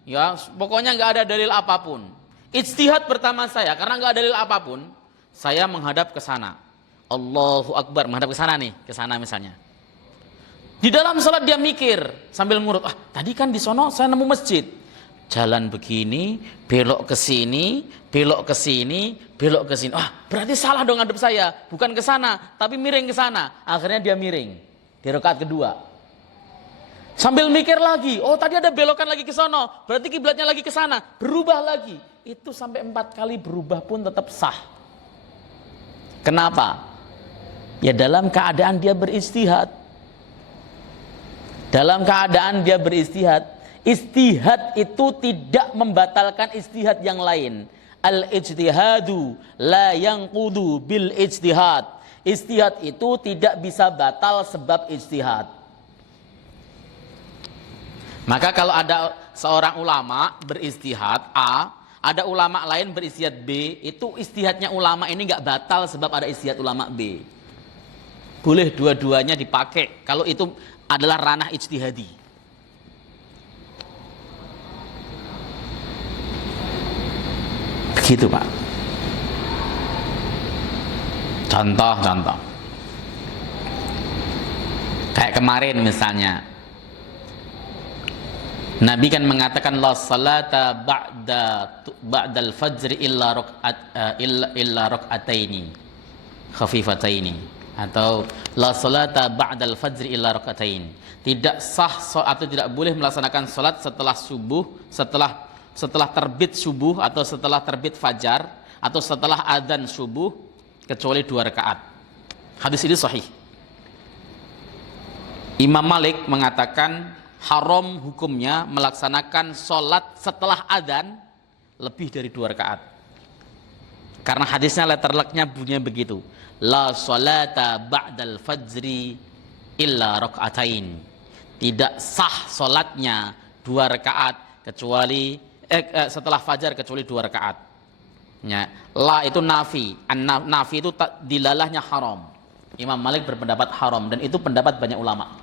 ya pokoknya nggak ada dalil apapun. Ijtihad pertama saya, karena nggak ada dalil apapun, saya menghadap ke sana. Allahu Akbar, menghadap ke sana nih, ke sana misalnya. Di dalam sholat dia mikir sambil ngurut, tadi kan di sono saya nemu masjid. Jalan begini, belok ke sini, belok ke sini, belok ke sini. Berarti salah dong ngadep saya, bukan ke sana, tapi miring ke sana. Akhirnya dia miring di rakaat kedua. Sambil mikir lagi, tadi ada belokan lagi ke sono, berarti kiblatnya lagi ke sana, berubah lagi. Itu sampai 4 kali berubah pun tetap sah. Kenapa? Ya dalam keadaan dia beristihad. Dalam keadaan dia beristihad. Istihad itu tidak membatalkan istihad yang lain. Al-ijtihadu la yanqudu bil ijtihad. Istihad itu tidak bisa batal sebab ijtihad. Maka kalau ada seorang ulama beristihad A, ada ulama lain beristihad B, itu istihadnya ulama ini nggak batal sebab ada istihad ulama B. Boleh dua-duanya dipakai kalau itu adalah ranah ijtihadi. Begitu Pak. Contoh. Kayak kemarin misalnya, Nabi kan mengatakan la salata ba'dal fajr illa rak'ataini khafifataini, atau la salata ba'dal fajr illa rak'atain. Tidak sah atau tidak boleh melaksanakan salat setelah subuh, setelah terbit subuh atau setelah terbit fajar atau setelah adzan subuh kecuali 2 rakaat. Hadis ini sahih. Imam Malik mengatakan haram hukumnya melaksanakan sholat setelah adzan lebih dari 2 rakaat. Karena hadisnya letterleknya bunyinya begitu. La sholata ba'dal fajri illa rak'atain. Tidak sah sholatnya 2 rakaat kecuali setelah fajar kecuali 2 rakaat. Ya, la itu nafi. Nafi itu dilalahnya haram. Imam Malik berpendapat haram dan itu pendapat banyak ulama.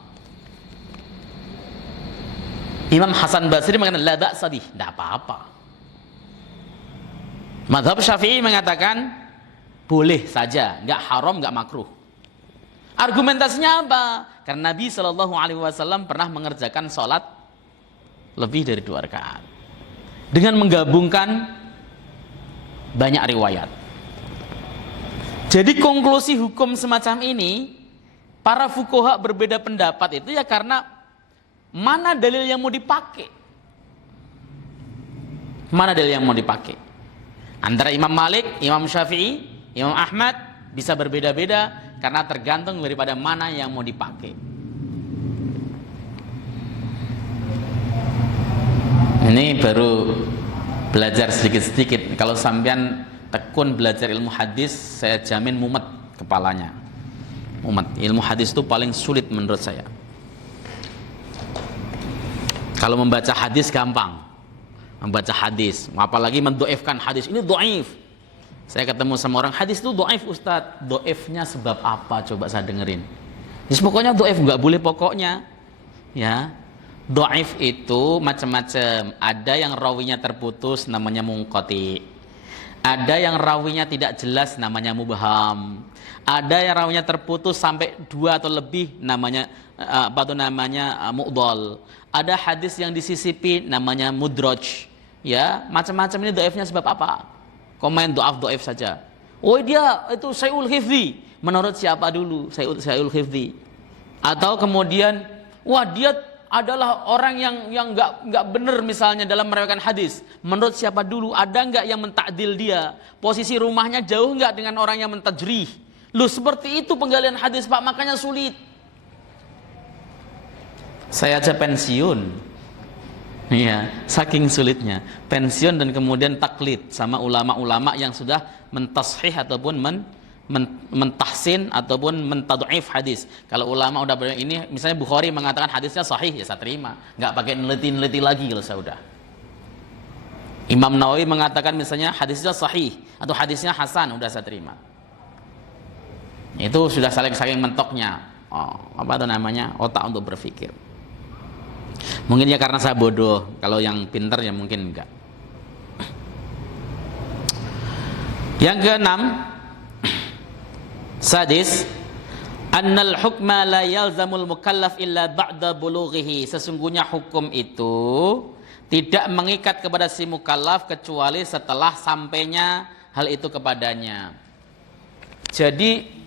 Imam Hasan Basri mengatakan la ba'sa bih, tidak apa-apa. Mazhab Syafi'i mengatakan boleh saja, enggak haram, enggak makruh. Argumentasinya apa? Karena Nabi SAW pernah mengerjakan sholat lebih dari 2 rakaat dengan menggabungkan banyak riwayat. Jadi konklusi hukum semacam ini, para fuqaha berbeda pendapat itu ya karena mana dalil yang mau dipakai? Mana dalil yang mau dipakai? Antara Imam Malik, Imam Syafi'i, Imam Ahmad bisa berbeda-beda karena tergantung daripada mana yang mau dipakai. Ini baru belajar sedikit-sedikit. Kalau sampean tekun belajar ilmu hadis, saya jamin mumet kepalanya. Mumet. Ilmu hadis itu paling sulit menurut saya. Kalau membaca hadis gampang, membaca hadis, apalagi mendoifkan hadis, ini doif. Saya ketemu sama orang, hadis itu doif Ustadz. Doifnya sebab apa? Coba saya dengerin. Jadi pokoknya doif, nggak boleh pokoknya. Ya, doif itu macam-macam. Ada yang rawinya terputus, namanya munqati. Ada yang rawinya tidak jelas, namanya mubham. Ada yang rawinya terputus sampai 2 atau lebih, namanya mu'dhal. Ada hadis yang disisipi, namanya mudraj. Ya, macam-macam. Ini dhaifnya sebab apa? Komen dhaif saja. Dia itu Syai'ul Hifdzi. Menurut siapa dulu? Syai'ul Hifdzi. Atau kemudian, dia adalah orang yang enggak benar misalnya dalam meriwayatkan hadis. Menurut siapa dulu? Ada enggak yang mentakdil dia? Posisi rumahnya jauh enggak dengan orang yang mentajrih? Seperti itu penggalian hadis, Pak, makanya sulit. Saya aja pensiun, ya, saking sulitnya pensiun dan kemudian taklid sama ulama-ulama yang sudah mentashih ataupun mentahsin ataupun mentad'if hadis. Kalau ulama udah ini, misalnya Bukhari mengatakan hadisnya sahih, ya saya terima, nggak pakai neliti-neliti lagi kalau saya udah. Imam Nawawi mengatakan misalnya hadisnya sahih atau hadisnya hasan, udah saya terima. Itu sudah saking mentoknya, otak untuk berpikir. Mungkin ya karena saya bodoh. Kalau yang pintar ya mungkin enggak. Yang keenam, sadis, annal hukma la yalzamul mukallaf illa ba'da bulughihi. Sesungguhnya hukum itu tidak mengikat kepada si mukallaf kecuali setelah sampainya hal itu kepadanya. Jadi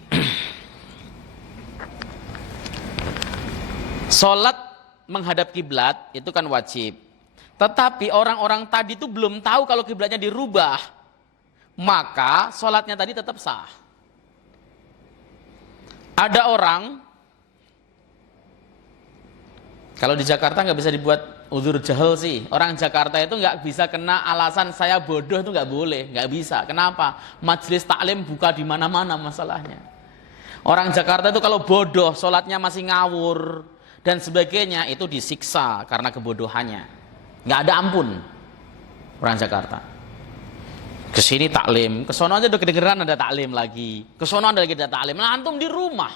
salat menghadap kiblat itu kan wajib. Tetapi orang-orang tadi itu belum tahu kalau kiblatnya dirubah, maka salatnya tadi tetap sah. Ada orang, kalau di Jakarta nggak bisa dibuat uzur jahil sih. Orang Jakarta itu nggak bisa kena alasan saya bodoh, itu nggak boleh, nggak bisa. Kenapa? Majelis taklim buka di mana-mana masalahnya. Orang Jakarta itu kalau bodoh, sholatnya masih ngawur dan sebagainya, itu disiksa karena kebodohannya. Nggak ada ampun orang Jakarta. Kesini taklim, kesono aja udah kedengeran ada taklim lagi, kesono ada lagi ada taklim. Nah, antum di rumah,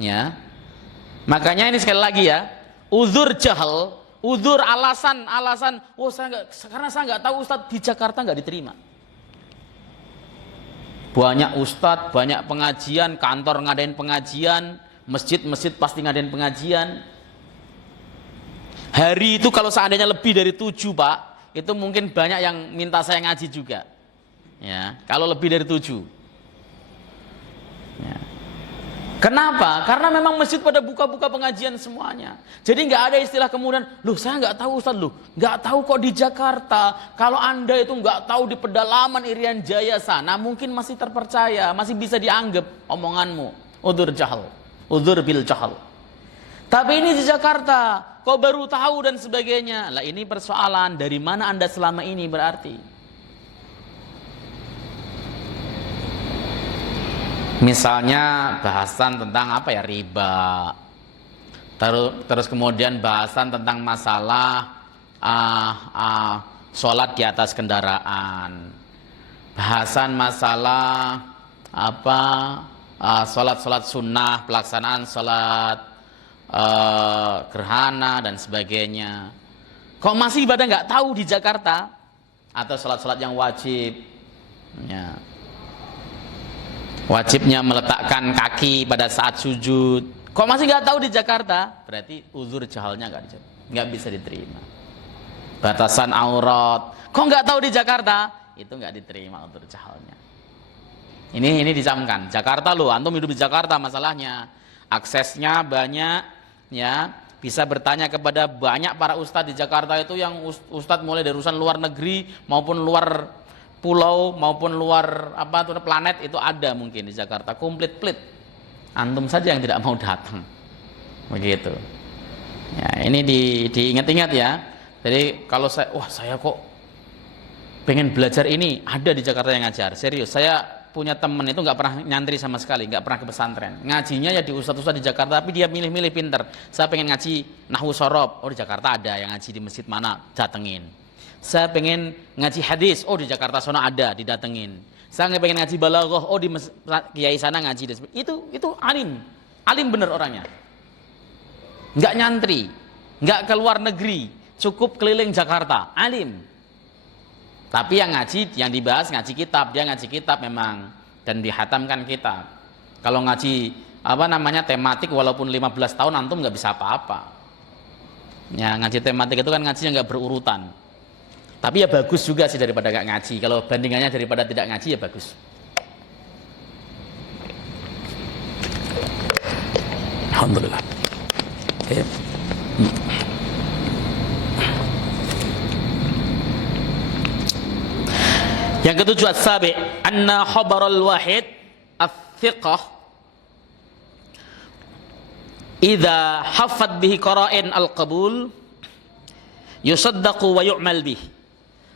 ya. Makanya ini sekali lagi ya, uzur jahal, uzur alasan, oh karena saya nggak tahu Ustadz, di Jakarta nggak diterima. Banyak ustadz, banyak pengajian, kantor ngadain pengajian, masjid pasti ngadain pengajian. Hari itu kalau seandainya lebih dari 7 Pak, itu mungkin banyak yang minta saya ngaji juga. Ya, kalau lebih dari 7. Ya. Kenapa? Karena memang masjid pada buka-buka pengajian semuanya. Jadi nggak ada istilah kemudian, loh saya nggak tahu Ustaz, loh nggak tahu kok di Jakarta. Kalau Anda itu nggak tahu di pedalaman Irian Jaya sana, mungkin masih terpercaya, masih bisa dianggap omonganmu udzur jahal, udzur bil jahal. Tapi ini di Jakarta, kok baru tahu dan sebagainya. Lah ini persoalan, dari mana Anda selama ini berarti? Misalnya bahasan tentang apa ya, riba. Terus kemudian bahasan tentang masalah sholat di atas kendaraan. Bahasan masalah apa sholat sunnah, pelaksanaan sholat gerhana dan sebagainya. Kok masih pada nggak tahu di Jakarta? Atau sholat yang wajib, ya. Wajibnya meletakkan kaki pada saat sujud. Kok masih nggak tahu di Jakarta? Berarti uzur jahalnya nggak bisa diterima. Batasan aurat, kok nggak tahu di Jakarta? Itu nggak diterima uzur jahalnya. Ini dicamkan. Jakarta loh, antum hidup di Jakarta, masalahnya aksesnya banyak, ya. Bisa bertanya kepada banyak para ustadz di Jakarta itu, yang ustadz mulai dari urusan luar negeri maupun luar pulau maupun luar planet itu ada mungkin di Jakarta, komplit plit. Antum saja yang tidak mau datang, begitu. Ya, ini diingat-ingat ya. Jadi kalau saya kok pengen belajar ini, ada di Jakarta yang ngajar. Serius, saya punya temen itu nggak pernah nyantri sama sekali, nggak pernah ke pesantren. Ngajinya ya di ustadz-ustadz di Jakarta, tapi dia milih-milih pinter. Saya pengen ngaji nahwu sorob, oh di Jakarta ada. Yang ngaji di masjid mana, datengin. Saya pengen ngaji hadis, oh di Jakarta sana ada, didatengin. Saya pengen ngaji balaghah, oh di kiai sana ngaji. Itu alim bener orangnya. Nggak nyantri, nggak ke luar negeri, cukup keliling Jakarta, alim. Tapi yang ngaji, yang dibahas ngaji kitab, dia ngaji kitab memang dan dihatamkan kitab. Kalau ngaji tematik walaupun 15 tahun antum nggak bisa apa-apa. Ya ngaji tematik itu kan ngajinya nggak berurutan. Tapi ya bagus juga sih daripada gak ngaji. Kalau bandingannya daripada tidak ngaji ya bagus. Alhamdulillah. Okay. Yang ketujuh, as-sabi' anna khabarul wahid ats-thiqah idza haffat bihi qara'in al-qabul yusaddaqu wa yu'mal bih.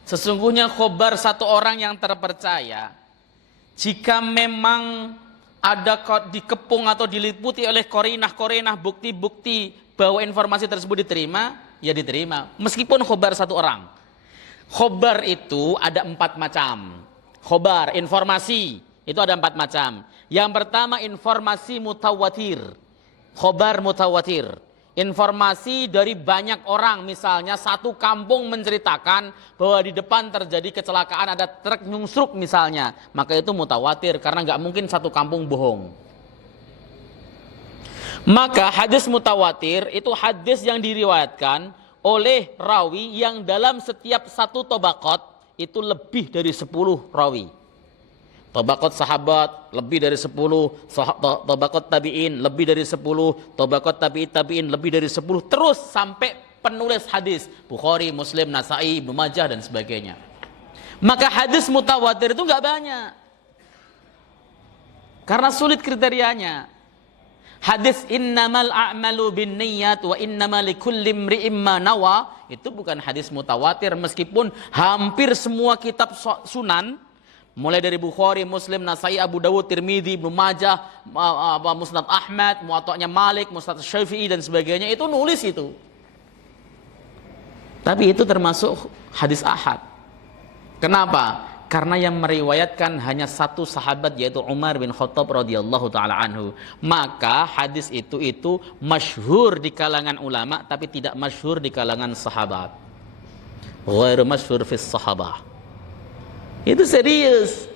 Sesungguhnya khobar satu orang yang terpercaya, jika memang ada dikepung atau diliputi oleh korinah bukti-bukti bahwa informasi tersebut diterima, ya diterima. Meskipun khobar satu orang. Khobar itu ada 4 macam. Khobar, informasi, itu ada 4 macam. Yang pertama informasi mutawatir. Khobar mutawatir. informasi dari banyak orang, misalnya satu kampung menceritakan bahwa di depan terjadi kecelakaan, ada truk nyungsruk misalnya, maka itu mutawatir karena nggak mungkin satu kampung bohong. Maka hadis mutawatir itu hadis yang diriwayatkan oleh rawi yang dalam setiap satu tobaqat itu lebih dari 10 rawi. Tobaqat sahabat lebih dari 10, tobaqat tabi'in lebih dari 10, tobaqat tabi'in lebih dari 10, terus sampai penulis hadis Bukhari, Muslim, Nasai, Ibnu Majah dan sebagainya. Maka hadis mutawatir itu nggak banyak karena sulit kriterianya. Hadis innamal a'malu binniyat wa innamal likulli imri'im ma nawa itu bukan hadis mutawatir, meskipun hampir semua kitab sunan mulai dari Bukhari, Muslim, Nasai, Abu Dawud, Tirmidzi, Ibnu Majah, Musnad Ahmad, Muwatta'nya Malik, Musnad Syafi'i dan sebagainya itu nulis itu. Tapi itu termasuk hadis ahad. Kenapa? Karena yang meriwayatkan hanya satu sahabat, yaitu Umar bin Khattab radhiyallahu taala anhu. Maka hadis itu masyhur di kalangan ulama tapi tidak masyhur di kalangan sahabat. Ghairu masyhur fis sahabah. Itu serius.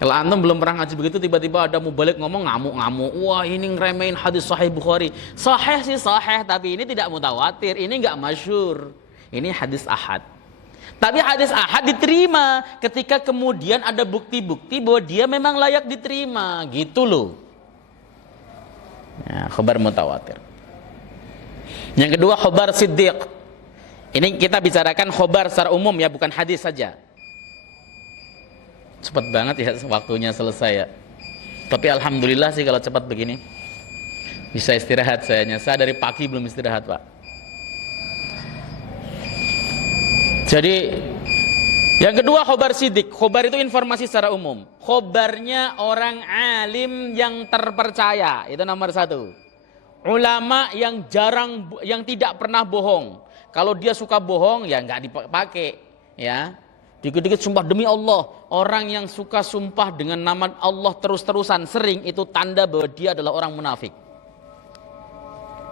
Kalau antum belum pernah ngaji begitu, tiba-tiba ada mubalik ngomong ngamuk-ngamuk, wah ini ngeremehin hadis sahih Bukhari. Sahih sih sahih, tapi ini tidak mutawatir, ini enggak masyhur. Ini hadis ahad. Tapi hadis ahad diterima ketika kemudian ada bukti-bukti bahwa dia memang layak diterima, gitu loh. Ya, khabar mutawatir. Yang kedua, khabar siddiq. Ini kita bicarakan khabar secara umum ya, bukan hadis saja. Cepat banget ya waktunya selesai ya. Tapi alhamdulillah sih kalau cepat begini. Bisa istirahat saya dari pagi belum istirahat, Pak. Jadi yang kedua khabar sidik. Khabar itu informasi secara umum. Khabarnya orang alim yang terpercaya, itu nomor 1. Ulama yang yang tidak pernah bohong. Kalau dia suka bohong ya nggak dipakai, ya. Dikit-dikit sumpah demi Allah. Orang yang suka sumpah dengan nama Allah terus-terusan sering, itu tanda bahwa dia adalah orang munafik.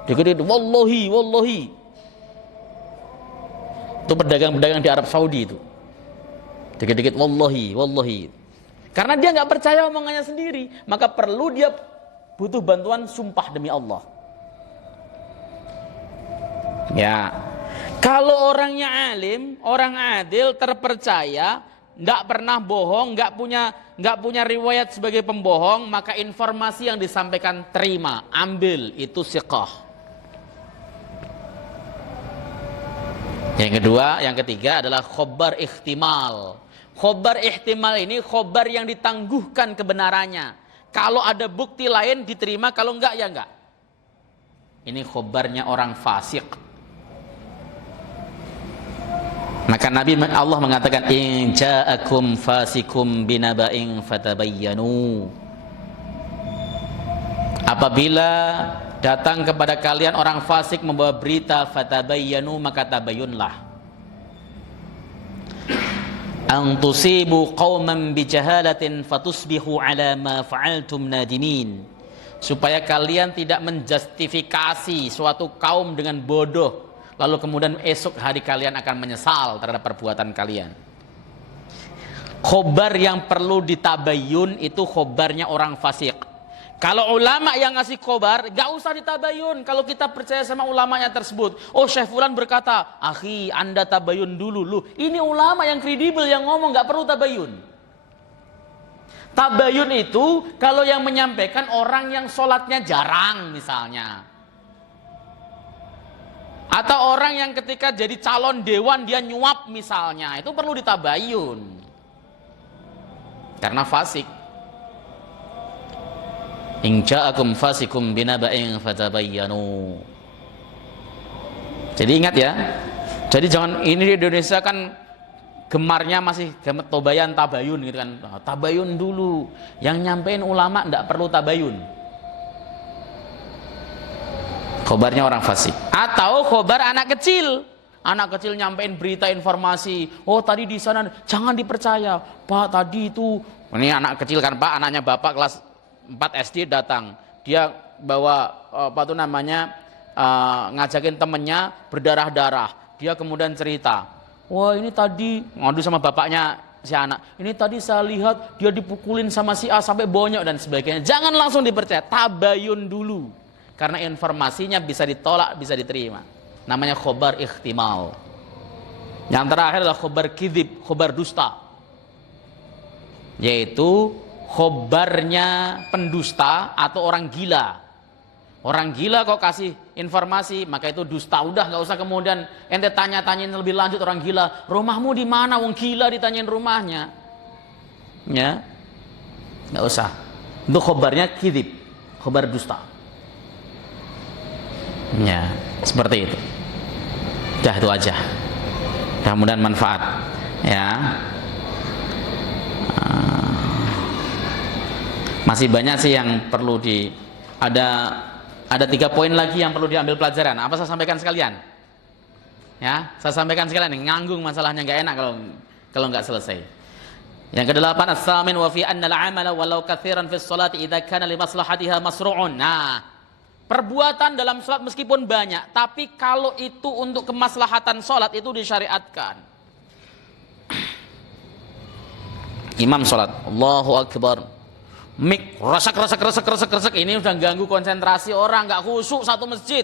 Dikit-dikit wallahi, wallahi. Itu pedagang-pedagang di Arab Saudi itu. Dikit-dikit wallahi, wallahi. Karena dia nggak percaya omongannya sendiri, maka perlu dia butuh bantuan sumpah demi Allah. Ya. Kalau orangnya alim, orang adil, terpercaya, nggak pernah bohong, nggak punya riwayat sebagai pembohong, maka informasi yang disampaikan terima, ambil, itu siqah. Yang ketiga adalah khobar ihtimal. Khobar ihtimal ini khobar yang ditangguhkan kebenarannya. Kalau ada bukti lain diterima, kalau enggak ya enggak. Ini khobarnya orang fasik. Maka Allah mengatakan in ja'akum fasikum binaba'in fatabayyanu. Apabila datang kepada kalian orang fasik membawa berita, fatabayyanu, maka tabayyunlah. An tusibu qauman bijahalatin fatusbihu ala ma fa'altum nadimin. Supaya kalian tidak menjustifikasi suatu kaum dengan bodoh, lalu kemudian esok hari kalian akan menyesal terhadap perbuatan kalian. Khobar yang perlu ditabayun itu khobarnya orang fasik. Kalau ulama yang ngasih khobar, gak usah ditabayun. Kalau kita percaya sama ulamanya tersebut, oh Syekh Fulan berkata, akhi anda tabayun dulu. Lu, ini ulama yang kredibel yang ngomong, gak perlu tabayun. Tabayun itu kalau yang menyampaikan orang yang sholatnya jarang misalnya, atau orang yang ketika jadi calon dewan dia nyuap misalnya, itu perlu ditabayun karena fasik. In ja'akum fasikum binaba'in fatabayyanu. Jadi ingat ya. Jadi jangan, ini di Indonesia kan gemarnya masih tabayun gitu kan. Tabayun dulu. Yang nyampein ulama enggak perlu tabayun. Khobarnya orang fasik. Atau khobar anak kecil. Anak kecil nyampein berita informasi, oh tadi di sana, jangan dipercaya. Pak tadi itu, ini anak kecil kan Pak, anaknya Bapak kelas 4 SD datang. Dia bawa apa tuh namanya ngajakin temennya berdarah-darah. Dia kemudian cerita, wah ini tadi ngadu sama bapaknya si anak, ini tadi saya lihat dia dipukulin sama si A sampai bonyok dan sebagainya. Jangan langsung dipercaya, tabayun dulu, karena informasinya bisa ditolak, bisa diterima. Namanya khobar ikhtimal. Yang terakhir adalah khobar kidhib, khobar dusta, yaitu khobarnya pendusta atau orang gila. Orang gila kok kasih informasi, maka itu dusta. Udah nggak usah kemudian ente tanya-tanyain lebih lanjut orang gila. Rumahmu di mana? Wong gila ditanyain rumahnya. Ya, nggak usah. Itu khobarnya kidib, khobar dusta. Ya, seperti itu. Dah itu aja. Mudah-mudahan manfaat. Ya. Masih banyak sih yang perlu ada 3 poin lagi yang perlu diambil pelajaran. Apa saya sampaikan sekalian? Ya, saya sampaikan sekalian. Nganggung masalahnya, nggak enak kalau nggak selesai. Yang ke-8, as-samin wa fi anna al-amala walau katsiran fi sholati idza kana li maslahatiha masru'un. Nah, perbuatan dalam salat meskipun banyak, tapi kalau itu untuk kemaslahatan salat itu disyariatkan. Imam salat, Allahu akbar. Mik resek ini udah ganggu konsentrasi orang, nggak khusyuk satu masjid.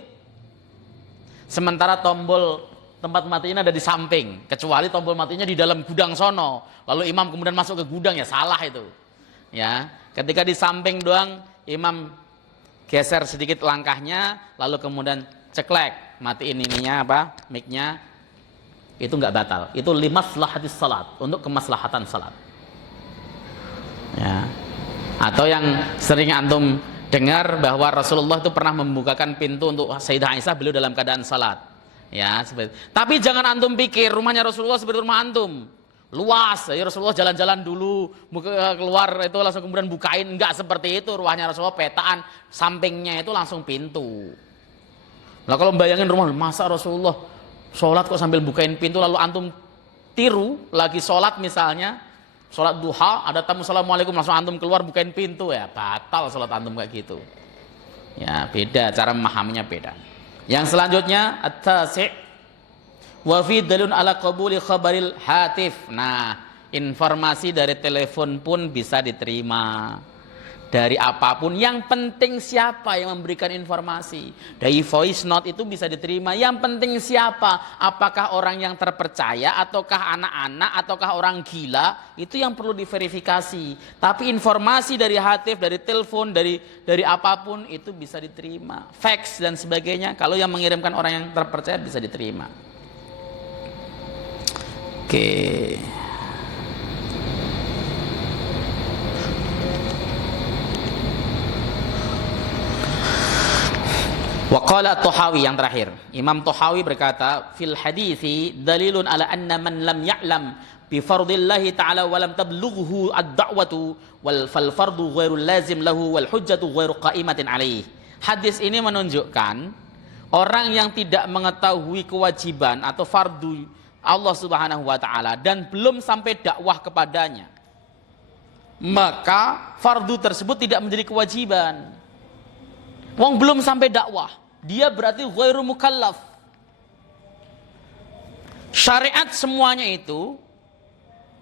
Sementara tombol tempat matinya ada di samping, kecuali tombol matinya di dalam gudang sono. Lalu imam kemudian masuk ke gudang, ya salah itu. Ya, ketika di samping doang imam geser sedikit langkahnya, lalu kemudian ceklek matiin ininya apa? Miknya, itu nggak batal. Itu limaslahatis salat, untuk kemaslahatan salat. Ya. Atau yang sering antum dengar bahwa Rasulullah itu pernah membukakan pintu untuk Sayyidah Aisyah, beliau dalam keadaan salat. Ya, seperti. Tapi jangan antum pikir rumahnya Rasulullah seperti rumah antum. Luas, ya Rasulullah jalan-jalan dulu, keluar itu langsung kemudian bukain, enggak seperti itu. Rumahnya Rasulullah petaan, sampingnya itu langsung pintu. Nah, kalau bayangin rumah, masa Rasulullah sholat kok sambil bukain pintu, lalu antum tiru lagi sholat misalnya, sholat duha, ada tamu assalamualaikum, langsung antum keluar bukain pintu, ya batal sholat antum kayak gitu. Ya beda, cara memahaminya beda. Yang selanjutnya at-tasi' wa fi dalun ala qabuli khabaril hatif. Nah, informasi dari telepon pun bisa diterima, dari apapun. Yang penting siapa yang memberikan informasi. Dari voice note itu bisa diterima. Yang penting siapa, apakah orang yang terpercaya, ataukah anak-anak, ataukah orang gila, itu yang perlu diverifikasi. Tapi informasi dari hatif, dari telepon, dari apapun itu bisa diterima. Fax dan sebagainya, kalau yang mengirimkan orang yang terpercaya bisa diterima. Oke. Waqala At-Tahawi, yang terakhir, Imam Tahawi berkata, fil hadithi dalilun ala anna man lam ya'lam bi fardillahi ta'ala wa lam tablughu ad-da'watu wal fardu ghairu lazim lahu wal hujjatu ghairu qa'imatin alaih. Hadis ini menunjukkan orang yang tidak mengetahui kewajiban atau fardu Allah Subhanahu wa taala dan belum sampai dakwah kepadanya, maka fardu tersebut tidak menjadi kewajiban. Wong belum sampai dakwah, dia berarti ghairu mukallaf. Syariat semuanya itu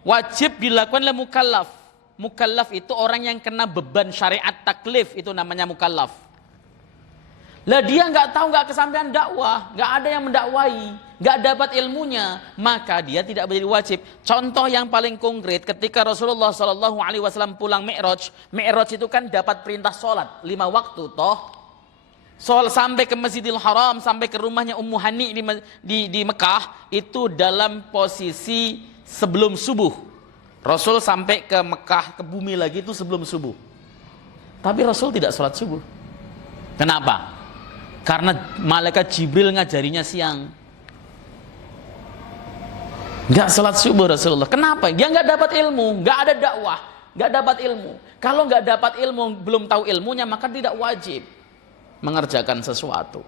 wajib dilakukan oleh mukallaf. Mukallaf itu orang yang kena beban syariat taklif, itu namanya mukallaf. Lah dia nggak tahu, nggak kesampaian dakwah, nggak ada yang mendakwai, nggak dapat ilmunya, maka dia tidak menjadi wajib. Contoh yang paling konkret, ketika Rasulullah SAW pulang Mi'raj itu kan dapat perintah sholat 5 waktu, toh. Sampai ke Masjidil Haram, sampai ke rumahnya Ummu Hani di Mekah, itu dalam posisi sebelum subuh. Rasul sampai ke Mekah, ke bumi lagi itu sebelum subuh. Tapi Rasul tidak sholat subuh. Kenapa? Karena malaikat Jibril ngajarinya siang. Nggak sholat subuh Rasulullah. Kenapa? Dia nggak dapat ilmu, nggak ada dakwah, nggak dapat ilmu. Kalau nggak dapat ilmu, belum tahu ilmunya, maka tidak wajib mengerjakan sesuatu.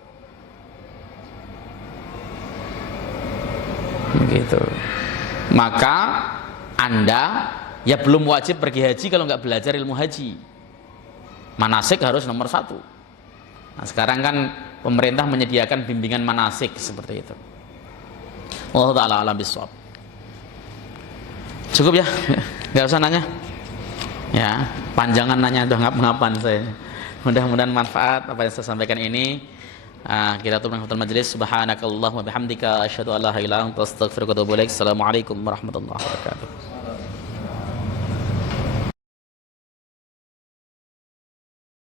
Begitu. Maka Anda ya belum wajib pergi haji kalau nggak belajar ilmu haji. Manasik harus nomor 1. Nah sekarang kan pemerintah menyediakan bimbingan manasik seperti itu. Wallahu taala alam bisawab. Cukup ya, nggak usah nanya. Ya, panjangan nanya udah ngap-ngapan saya. Mudah-mudahan manfaat apa yang saya sampaikan ini. Kita tutup dengan majelis. Subhanakallahumma bihamdika asyhadu an la ilaha illa anta astaghfiruka wa atubu ilaik. Assalamualaikum warahmatullahi wabarakatuh.